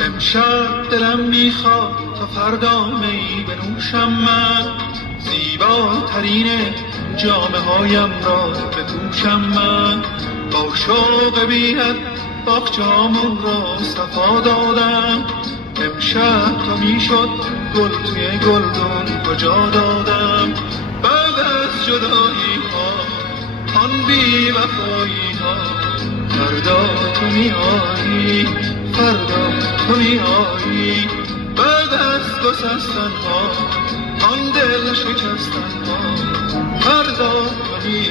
امشب دلم میخواد تا فردا می بنوشم من، زیباترین جامه هایم را بپوشم من. با شوق بی‌حد باغچه‌هامون را صفا دادم، امشب تا میشد گل توی گلدون کجا دادم. بعد از جدایی ها آن بی وفایی ها، فردا تو میایی، فردا تو میایی. بعد از گسستن ها آن دل شکستن ها، فردا تو میایی.